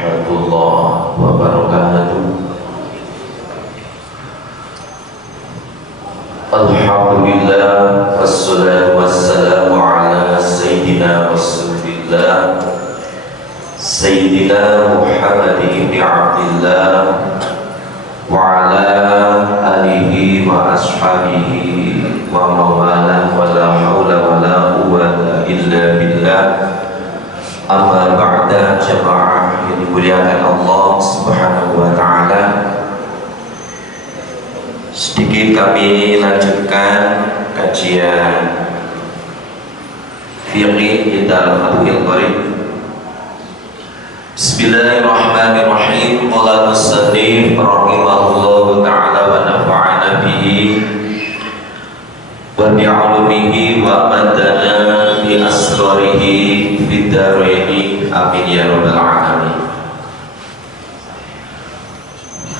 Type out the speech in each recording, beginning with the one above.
warahmatullahi wabarakatuh. Alhamdulillah wassalatu wassalamu ala sayyidina rasulillah Sayyidina Muhammad ibn Abdillah wa ala alihi wa ashabihi wa mawala wa la hawla wa la quwwata illa billah. Amma ba'da, jamaah yang dimuliakan Allah Subhanahu wa ta'ala, sedikit kami lanjutkan kajian fiqh di dalam Fathul Qarib. Bismillahirrahmanirrahim. Qala al-musannif rahimahullahu ta'ala wa nafa'ana bihi wa bi'ulumihi wa madana bi asrarihi fid dharaini amin ya rabbal alamin.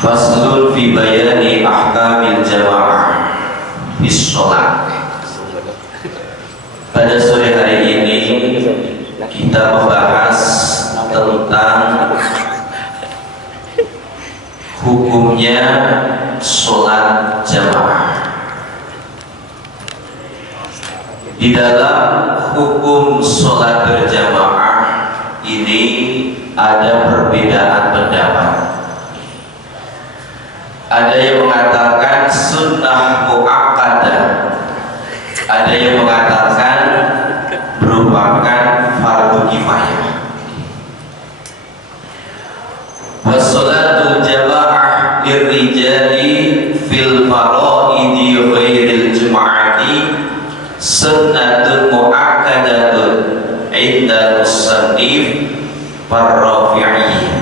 Faslun fi bayani ahkamil jamaah bis sholat. Pada sore hari ini kita membahas tentang hukumnya sholat jamaah. Di dalam hukum sholat berjamaah ini ada perbedaan pendapat. Ada yang mengatakan sunnah muakkadah, ada yang mengatakan merupakan fardu kifayah. Wassalatul jamaah lirrijali fil faraidi ghairil jum'ati sunnatun muakkadatun inda musannif war-rafi'i.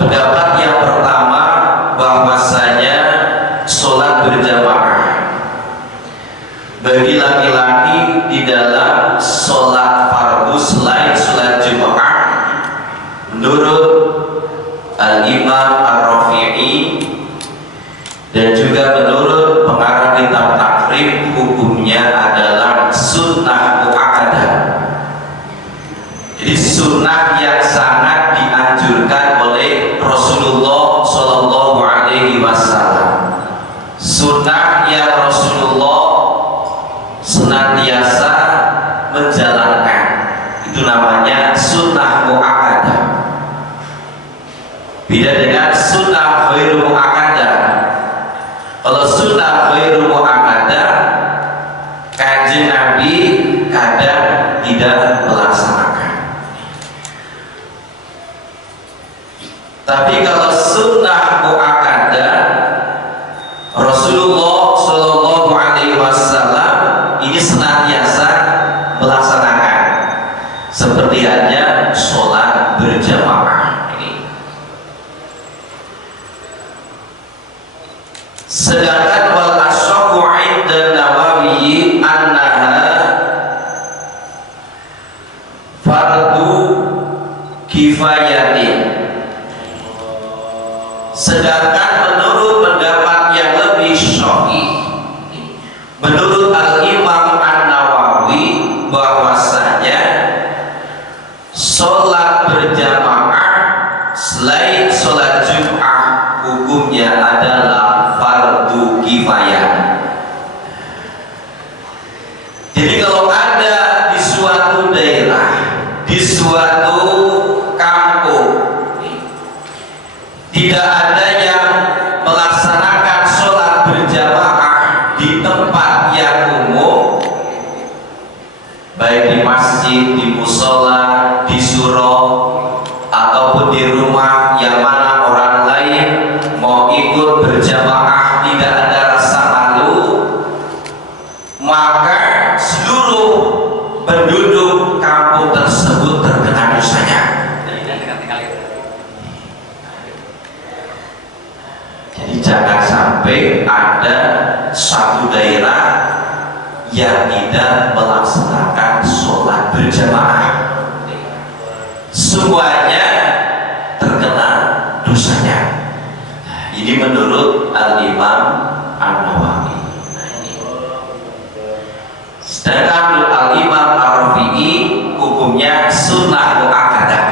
Pendapat yang pertama bahwasanya sholat berjamaah bagi laki-laki di dalam sholat fardu selain sholat Jumat menurut Al-Imam Ar-Rafi'i dan juga menurut pengarang kitab Takrib, hukumnya adalah sunnah muakkadah. Jadi sunnah yang sangat dianjurkan oleh Rasulullah Shallallahu Alaihi Wasallam, sunnah yang Rasulullah senantiasa menjalankan, itu namanya sunnah muakkadah. Beda dengan sunnah ghairu muakkadah. Kalau sunnah ghairu muakkadah, Kanjeng Nabi kadang tidak melaksanakan. Tapi kalau sunnah muakkadah, Rasulullah Shallallahu Alaihi Wasallam ini senantiasa melaksanakan, seperti halnya sholat berjamaah ini. Sedangkan wal ashaqqu 'inda Nawawi annaha fardu kifayatin. Sedangkan menurut pendapat yang lebih syar'i, menurut Al-Imam An-Nawawi, bahwasanya sholat berjamaah selain sholat Jum'ah hukumnya adalah fardu kifayah. Jadi kalau ada di suatu daerah, di suatu kampung, tidak ada yang melaksanakan sholat berjamaah di tempat yang umum, baik di masjid, di musola, di surau, ataupun di rumah yang mana orang lain mau ikut berjamaah tidak ada rasa malu, maka seluruh penduduk kampung tersebut terkena dosanya. Jadi jangan sampai ada satu daerah yang tidak melaksanakan sholat berjamaah, semuanya terkena dosanya. Ini menurut Al-Imam An-Nawawi. Sedangkan Al-Imam Ar-Rafi'i hukumnya sunnah muakkadah.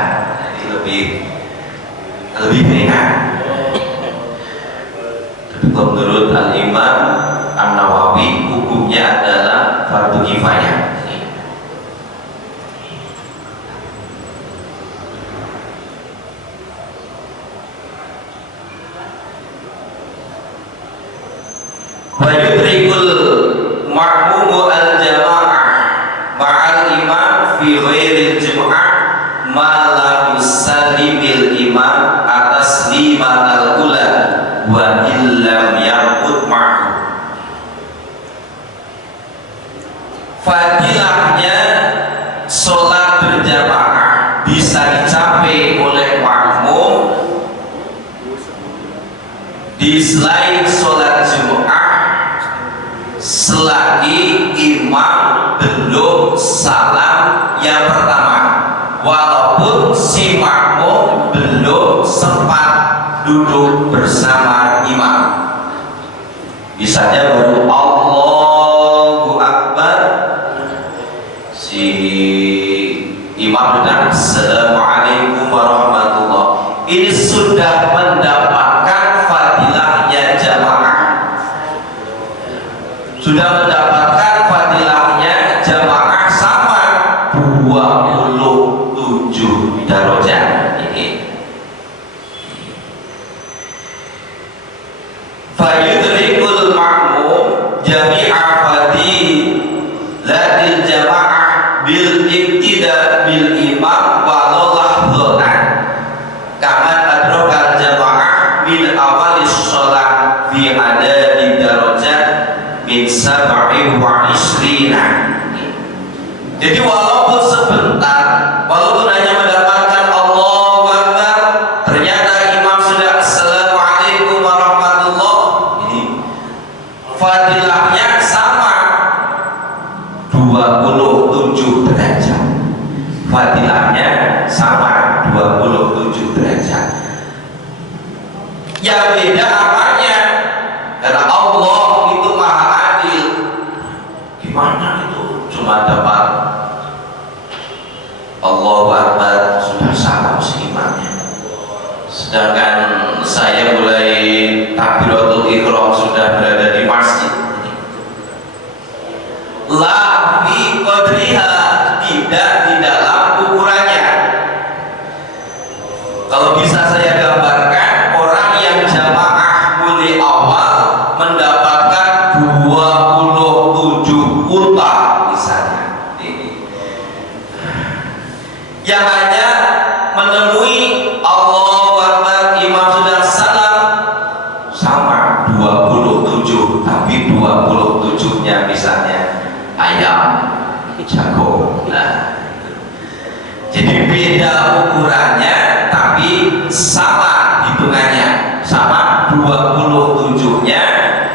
hukumnya adalah fardu kifayah. Wa yudrikul ma'mumu al-jama'ah ma'al imam fi ghairil jum'ah ma lam yusallimil imam atas limatal ula wa illam yaqut ma'hu. Fadilahnya sholat berjamaah bisa dicapai oleh makmum di selain sholat Jumat selagi imam belum salam yang pertama, walaupun si makmum belum sempat duduk bersama imam. Misalnya baru Allahu Akbar, si imam bilang Assalamualaikum warahmatullah, ini sudah mendapatkan fadilahnya jamaah, sudah mendapatkan fadilahnya jamaah sama 27 darajat. Ini fayudrikul ma'mum jami'a fadilatil jamaah bil ibtida bil imam walau lahdhatan kama adrakal jamaah min awalis sholat fi adadi darajat min sab'i wa isrina. Jadi walaupun sebentar, walaupun hanya mendapatkan Allahu Akbar, ternyata imam sudah Assalamualaikum warahmatullah, ini fadilahnya sama 27 derajat. Fadilahnya sama 27 derajat. Yang beda apanya? Karena Allah itu maha adil. Gimana itu cuma dapat Allahu Akbar sudah salam si imamnya, sedangkan saya mulai takbiratul ihram sudah berada di masjid. La fi qadriha, tidak di dalam ukurannya. Kalau bisa saya gambarkan, orang yang jamaah mulai awal mendapatkan 27 unta misalnya, yang hanya menemui Allahu Akbar imam sudah salam sama 27, tapi 27-nya misalnya ayam jago. Nah, jadi beda ukurannya tapi sama hitungannya, sama 27-nya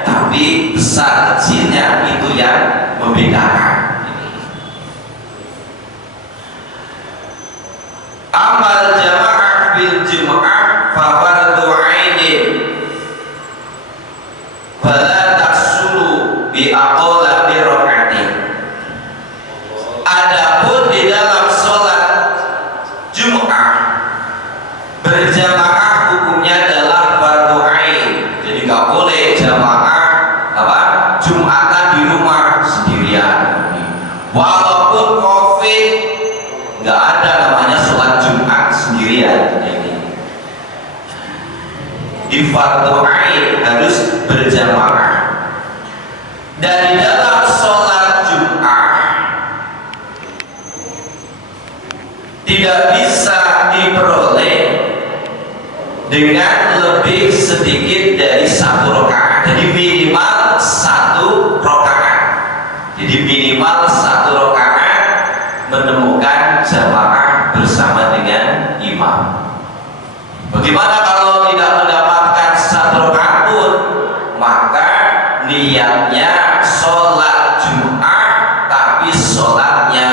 tapi besar kecilnya itu yang membedakan. Amal jamaah bil jum'ah fa fardu 'ainin fala tasulu bi aqalla bi rak'atin. Adapun di dalam sholat Jum'ah berjamaah hukumnya adalah fardu 'ain. Jadi nggak boleh jamaah Jum'atan di rumah sendirian. Walaupun Covid, nggak ada namanya sholat Jumat sendirian. Di fardu 'ain harus berjamaah. Dan di dalam sholat Jumat tidak bisa diperoleh dengan lebih sedikit dari 1 rakaat. Jadi minimal 1 rakaat. Jadi minimal 1 rakaat menemukan jamaah bersama dengan imam. Bagaimana kalau tidak mendapatkan 1 rakaat pun? Maka niatnya sholat Jumat tapi sholatnya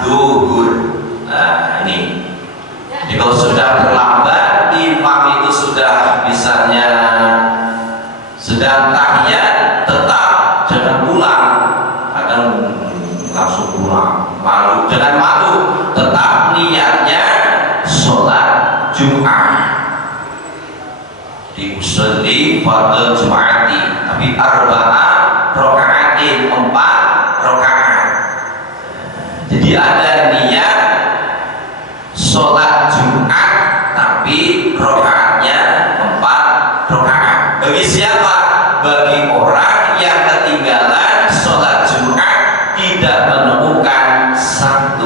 zuhur. Nah ini, jadi kalau sudah terlambat, imam itu sudah misalnya sedang tahiyat, tetap jangan pulang, kadang langsung pulang, malu, jangan malu, tetap niatnya sholat Jumat di musalli fardhu Jum'ati, tapi 4 rakaat rakaatin 4 rakaat. Jadi ada niat sholat Jumat tapi rakaatnya 4 rakaat. Bagi siapa? Bagi orang yang ketinggalan sholat Jumat tidak menemukan 1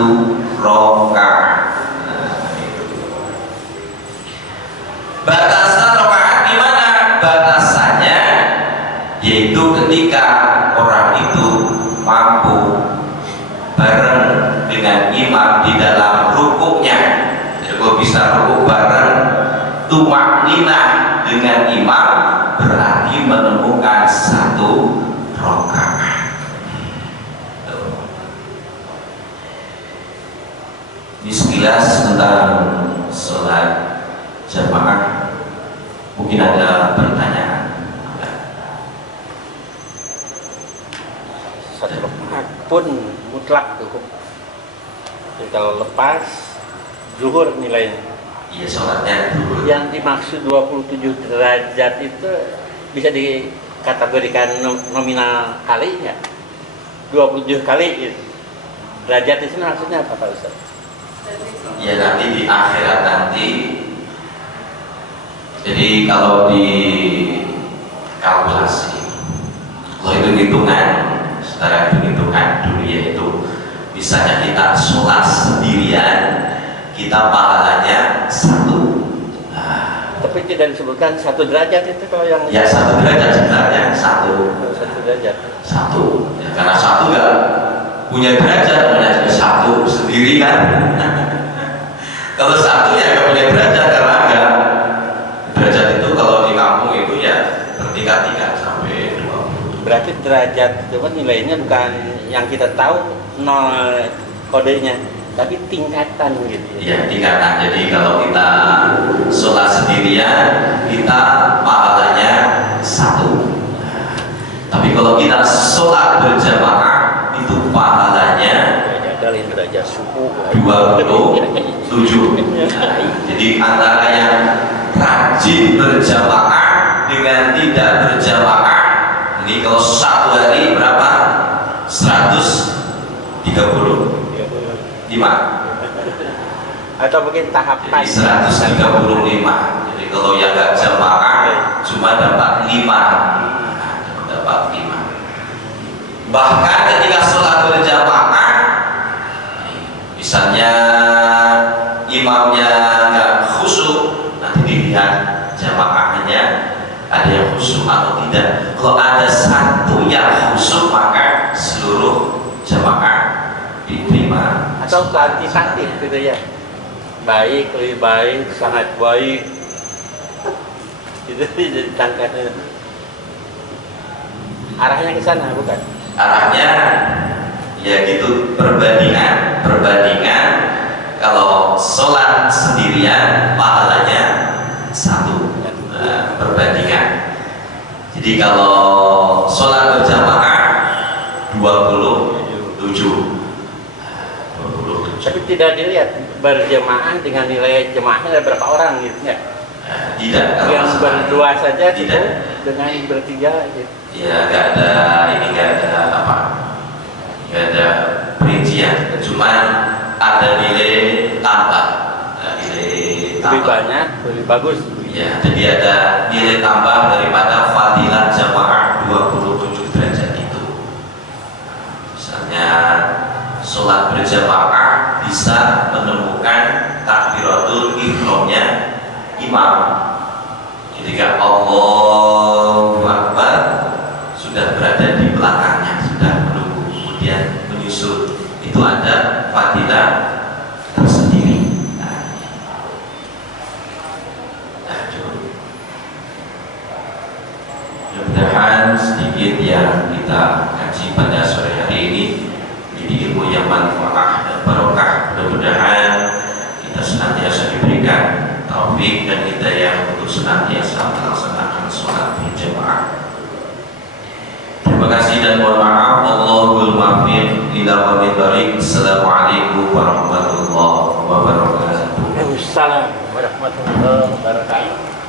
rakaat. Batasan rakaat gimana? Batasannya yaitu ketika orang itu mampu bareng dengan imam di dalam rukuknya. Jadi kalau bisa rukuk bareng, tumakninah dengan imam, berarti menemukan 1 rakaat. Ini sekilas tentang sholat jamaah. Mungkin ada pertanyaan. Satu rakaat pun mutlak cukup. Jadi kalau lepas zuhur nilainya. Iya, sholatnya zuhur. Yang dimaksud 27 derajat itu bisa dikategorikan nominal kali ya? 27 kali gitu. Derajat itu maksudnya apa Pak Ustaz? Ya nanti di akhirat nanti. Jadi kalau di kalkulasi, kalau itu hitungan, secara hitungan dunia itu, misalnya kita sholat sendirian, kita pahalanya 1. Nah, tapi tidak disebutkan 1 derajat itu kalau yang ya 1 derajat sebenarnya 1 derajat. 1 ya, karena 1 nggak punya derajat, punya 1 sendiri kan. Kalau 1 ya nggak punya derajat, karena enggak derajat itu kalau di kampung itu ya bertingkat-tingkat sampai 20. Berarti derajat itu kan nilainya bukan yang kita tahu 0 kodenya, tapi tingkatan gitu. Iya, tingkatan. Jadi kalau kita sholat sendirian, kita pahalanya 1. Tapi kalau kita sholat berjamaah, itu pahalanya dari derajat suku 27. Nah, jadi antara yang rajin berjamaah dengan tidak berjamaah, ini kalau 1 hari berapa? 135. Atau mungkin tahapan. Jadi 135. Jadi kalau yang nggak jamaah cuma dapat 5. Dapat 5. Bahkan ketika sholat berjamaah, misalnya imamnya nggak khusyuk, nanti dilihat jamaahnya ada yang khusyuk atau tidak. Kalau ada 1 yang khusyuk, maka seluruh jamaah diterima. Atau kuantitatif gitu ya, baik, lebih baik, sangat baik, itu jadi tangkatnya. Arahnya ke sana bukan? Arahnya ya gitu, perbandingan kalau sholat sendirian pahalanya 1. Nah, perbandingan. Jadi kalau sholat berjamaah 27. Tapi tidak dilihat berjamaah dengan nilai jemaahnya ada berapa orang gitu ya? Tidak. Yang berdua saja tidak. Cukup dengan bertiga gitu. Ya nggak ada, ini nggak ada apa, nggak ada perincian, cuman ada nilai tambah. Lebih banyak, lebih bagus. Ya, jadi ada nilai tambah daripada fadilah jamaah 27 derajat itu. Misalnya sholat berjamaah bisa menemukan takbiratul ihramnya imam. Ketika Allahu Akbar sudah berada di belakangnya, sudah menunggu, kemudian menyusul, itu ada fadilah tersendiri. Mudah-mudahan sedikit yang kita kaji pada sore hari ini menjadi ilmu yang manfaat dan barokah. Mudah-mudahan kita senantiasa diberikan taufik dan hidayah untuk senantiasa melaksanakan sholat berjamaah. Terima kasih dan mohon maaf. Allahul muwaffiq ila aqwamit thoriq. Assalamualaikum warahmatullahi wabarakatuh. Waalaikumsalam warahmatullahi wabarakatuh.